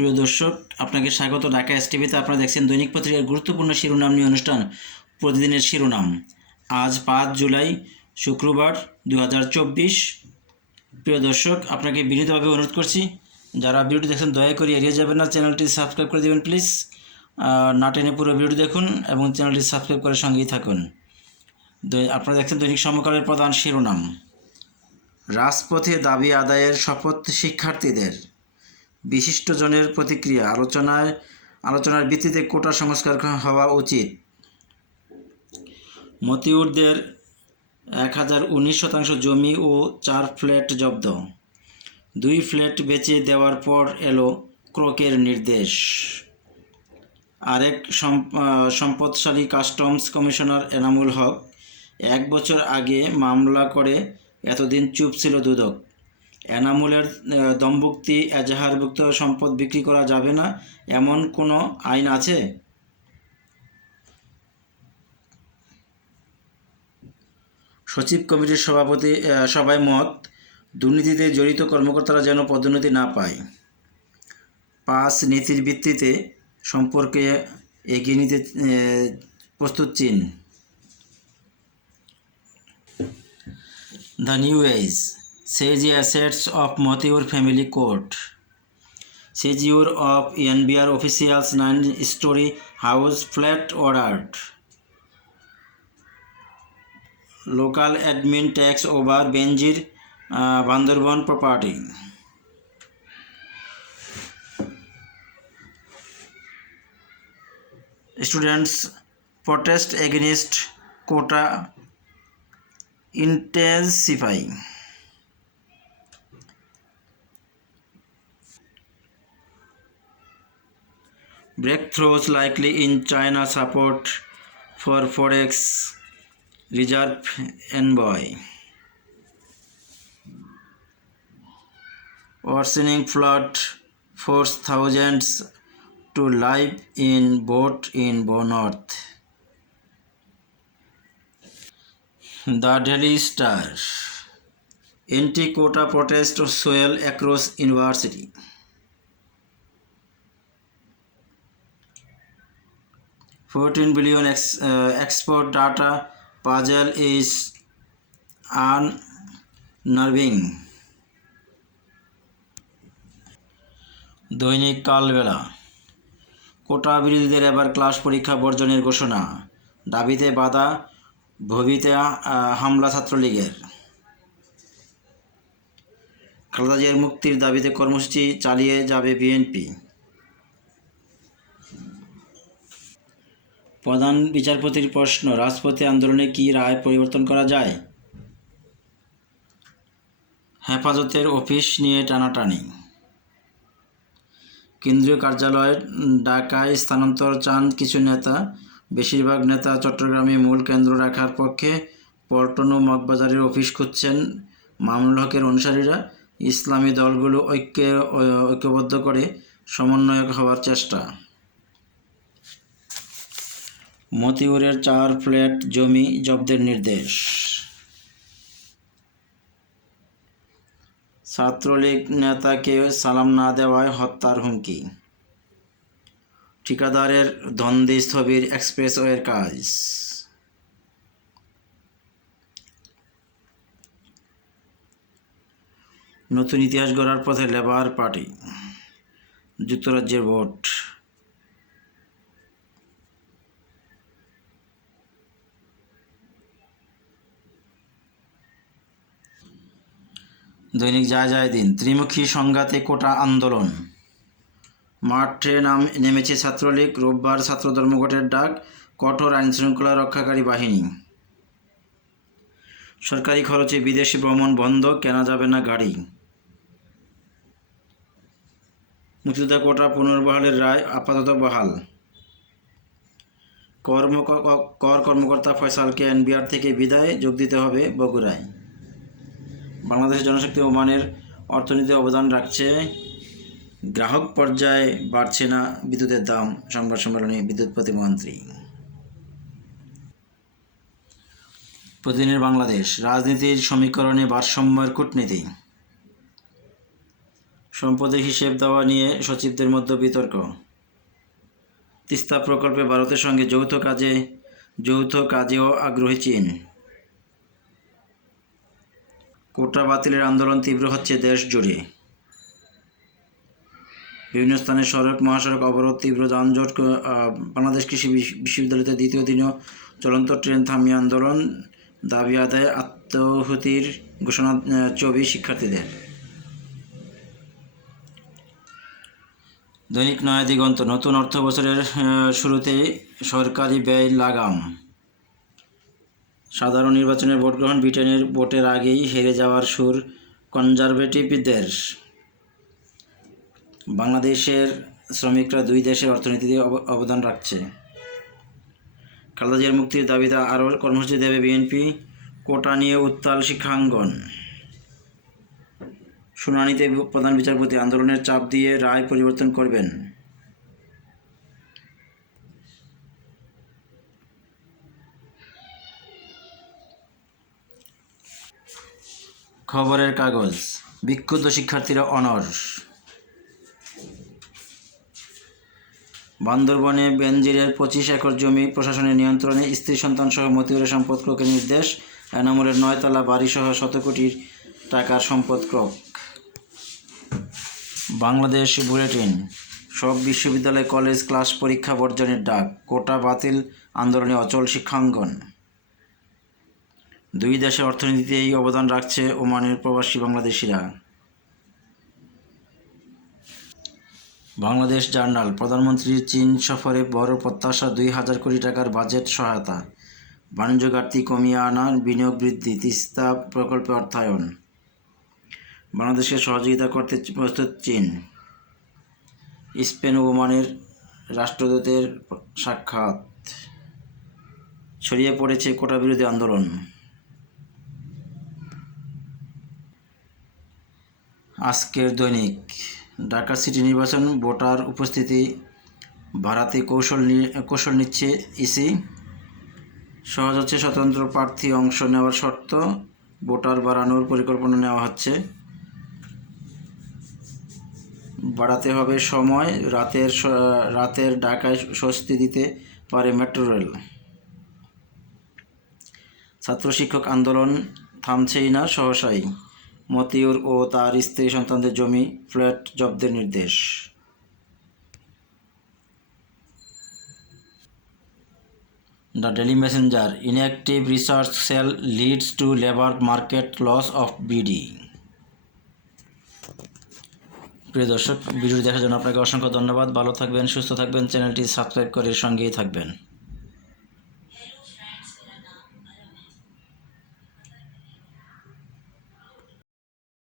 প্রিয় দর্শক, আপনাকে স্বাগত। ঢাকা এস টিভিতে আপনারা দেখছেন দৈনিক পত্রিকার গুরুত্বপূর্ণ শিরোনাম নিয়ে অনুষ্ঠান, প্রতিদিনের শিরোনাম। আজ পাঁচ জুলাই, শুক্রবার দু হাজার চব্বিশ। প্রিয় দর্শক, আপনাকে বিনীতভাবে অনুরোধ করছি, যারা ভিডিওটি দেখছেন, দয়া করে এড়িয়ে যাবেন না, চ্যানেলটি সাবস্ক্রাইব করে দেবেন, প্লিজ। না টেনে পুরো ভিডিও দেখুন এবং চ্যানেলটি সাবস্ক্রাইব করে সঙ্গেই থাকুন। আপনারা দেখছেন দৈনিক সমকালের প্রধান শিরোনাম। রাজপথে দাবি আদায়ের শপথ শিক্ষার্থীদের। বিশিষ্টজনের প্রতিক্রিয়া আলোচনায়, আলোচনার ভিত্তিতে কোটা সংস্কার হওয়া উচিত। মতিউরদের এক হাজার উনিশ শতাংশ জমি ও চার ফ্ল্যাট জব্দ। দুই ফ্ল্যাট বেচে দেওয়ার পর এলো ক্রকের নির্দেশ। আরেক সম- সম্পদশালী কাস্টমস কমিশনার এনামুল হক এক বছর আগে মামলা করে এতদিন চুপ ছিল দুদক। এনামুলের দম্ভুক্তি, এজাহারভুক্ত সম্পদ বিক্রি করা যাবে না, এমন কোনো আইন আছে? সচিব কমিটির সভাপতি সভায় মত, দুর্নীতিতে জড়িত কর্মকর্তারা যেন পদোন্নতি না পায়। পাঁচ নীতির ভিত্তিতে সম্পর্কে এগিয়ে নিতে প্রস্তুত চীন। The new age seize assets of Motiur family court seizure of NBR officials nine storey house flat ordered local admin tax over বেঞ্জির Bandarban property students protest against quota intensify Breakthroughs likely in China support for Forex Reserve Envoy. Worsening flood forced thousands to live in boat in North. The Daily Star. Anti-quota protest swell across university. Fourteen billion ex, uh, export data puzzle is unnerving. দৈনিক কালবেলা কোটা বিরোধীদের এবার class পরীক্ষা বর্জনের ঘোষণা। দাবিতে বাধা ভবিতে হামলা ছাত্রলীগের। খালেদা জিয়ার মুক্তির দাবিতে কর্মসূচি চালিয়ে যাবে বিএনপি। প্রধান বিচারপতির প্রশ্ন, রাজপথে আন্দোলনে কি রায় পরিবর্তন করা যায়? হেফাজতের অফিস নিয়ে টানাটানি। কেন্দ্রীয় কার্যালয় ঢাকায় স্থানান্তর চান কিছু নেতা। বেশিরভাগ নেতা চট্টগ্রামে মূল কেন্দ্র রাখার পক্ষে পল্টন ও মগবাজারের অফিস খুঁজছেন মামুল হকের অনুসারীরা। ইসলামী দলগুলো ঐক্যে ঐক্যবদ্ধ করে সমন্বয়ক হওয়ার চেষ্টা। মতিউরের চার ফ্ল্যাট জমি জব্দের নির্দেশ। ছাত্রলীগ নেতাকে সালাম না দেওয়ায় হত্যার হুমকি। ঠিকাদারের দ্বন্দ্বে স্থবির এক্সপ্রেসওয়ের কাজ। নতুন ইতিহাস গড়ার পথে লেবার পার্টি। যুক্তরাজ্যের ভোট। দৈনিক যায় যায় দিন, ত্রিমুখী সংঘাতে কোটা আন্দোলন। মাঠে নাম নেমেছে ছাত্রলীগ, রোববার ছাত্র ধর্মঘটের ডাক, কঠোর আইনশৃঙ্খলা রক্ষাকারী বাহিনী। সরকারি খরচে বিদেশি ভ্রমণ বন্ধ, কেনা যাবে না গাড়ি। মুক্তিযোদ্ধা কোটা পুনর্বহালের রায় আপাতত বহাল। কর্ম কর কর্মকর্তা ফয়সালকে এনবিআর থেকে বিদায়, যোগ দিতে হবে বগুড়ায়। বাংলাদেশের জনশক্তি ওমানের অর্থনীতি অবদান রাখছে, গ্রাহক পর্যায়ে বাড়ছে না বিদ্যুতের দাম, সংবাদ সম্মেলনে বিদ্যুৎ প্রতিমন্ত্রী। প্রতিদিনের বাংলাদেশ, রাজনীতির সমীকরণে ভারসাম্যের কূটনীতি। সম্পদের হিসেব দেওয়া নিয়ে সচিবদের মধ্যে বিতর্ক। তিস্তা প্রকল্পে ভারতের সঙ্গে যৌথ কাজে, যৌথ কাজেও আগ্রহী চীন। কোটা বাতিলের আন্দোলন তীব্র হচ্ছে দেশ জুড়ে। বিভিন্ন স্থানে সড়ক মহাসড়ক অবরোধ তীব্র যানজট বাংলাদেশ কৃষি বিশ- বিশ্ববিদ্যালয়তে দ্বিতীয় দিনও চলন্ত ট্রেন থামিয়ে আন্দোলন দাবি আদায় আত্মহুতির ঘোষণা চবি শিক্ষার্থীদের। দৈনিক নয়া দিগন্ত নতুন অর্থ বছরের আহ, শুরুতে সরকারি ব্যয় লাগাম। সাধারণ নির্বাচনের ভোট গ্রহণ ব্রিটেনের ভোটের আগেই হেরে যাওয়ার সুর কনজারভেটিভদের। বাংলাদেশের শ্রমিকরা দুই দেশের অর্থনীতিতে অব- অবদান রাখছে। খালেদা মুক্তির দাবিতে আরও কর্মসূচি দেবে বিএনপি, কোটা নিয়ে উত্তাল শিক্ষাঙ্গন। শুনানিতে প্রধান বিচারপতি আন্দোলনের চাপ দিয়ে রায় পরিবর্তন করবেন। খবরের কাগজ, বিক্ষুব্ধ শিক্ষার্থীরা অনর। বান্দরবনে বেনজিরের পঁচিশ একর জমি প্রশাসনের নিয়ন্ত্রণে স্ত্রী সন্তান সহ মতিউরের সম্পদ ক্রোকের নির্দেশ। এনামুলের নয়তলা বাড়িসহ শত কোটি টাকার সম্পদ ক্রোক। বাংলাদেশ বুলেটিন, সব বিশ্ববিদ্যালয় কলেজ ক্লাস পরীক্ষা বর্জনের ডাক। কোটা বাতিল, আন্দোলনে অচল শিক্ষাঙ্গন। দুই দেশের অর্থনীতিতে এই অবদান রাখছে ওমানের প্রবাসী বাংলাদেশিরা। বাংলাদেশ জার্নাল প্রধানমন্ত্রীর চীন সফরে বড় প্রত্যাশা দুই হাজার কোটি টাকার বাজেট সহায়তা। বাণিজ্য ঘাটতি কমিয়ে আনা, বিনিয়োগ বৃদ্ধি, তিস্তা প্রকল্পে অর্থায়ন। বাংলাদেশকে সহযোগিতা করতে প্রস্তুত চীন। স্পেন ওমানের রাষ্ট্রদূতের সাক্ষাৎ। ছড়িয়ে পড়েছে কোটা বিরোধী আন্দোলন। আজকের দৈনিক ঢাকা সিটি নির্বাচন ভোটার উপস্থিতি বাড়াতে কৌশল কৌশল নিচ্ছে ইসি। সহজ হচ্ছে স্বতন্ত্র প্রার্থী অংশ নেওয়ার শর্ত, ভোটার বাড়ানোর পরিকল্পনা নেওয়া হচ্ছে। বাড়াতে হবে সময়, রাতের রাতের ঢাকায় স্বস্তি দিতে পারে মেট্রো রেল। ছাত্র শিক্ষক আন্দোলন থামছেই না সহসাই। মতিউর ও তার স্ত্রী সন্তানদের জমি, ফ্ল্যাট জব্দের নির্দেশ। The daily messenger inactive research cell leads to labour market loss of BD প্রিয় দর্শক ভিডিও দেখার জন্য আপনাকে অসংখ্য ধন্যবাদ। ভালো থাকবেন, সুস্থ থাকবেন, চ্যানেলটি সাবস্ক্রাইব করে সঙ্গেই থাকবেন।